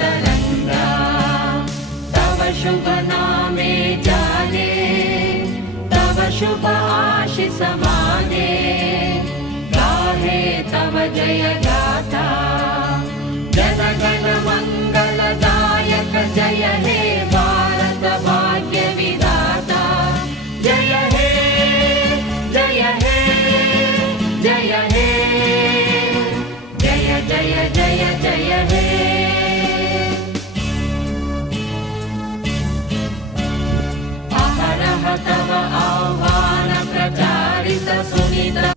तरंगा। तव शुभ नामे जाने, तव शुभ आशीष माने, गाहे तव जय गाथा। जन गण मंगलदायक जय हे भारत भाग्य विधाता। जय हे जय हे जय हे, जय जय जय जय हे। अहरह तव आह्वान प्रचारित सुनित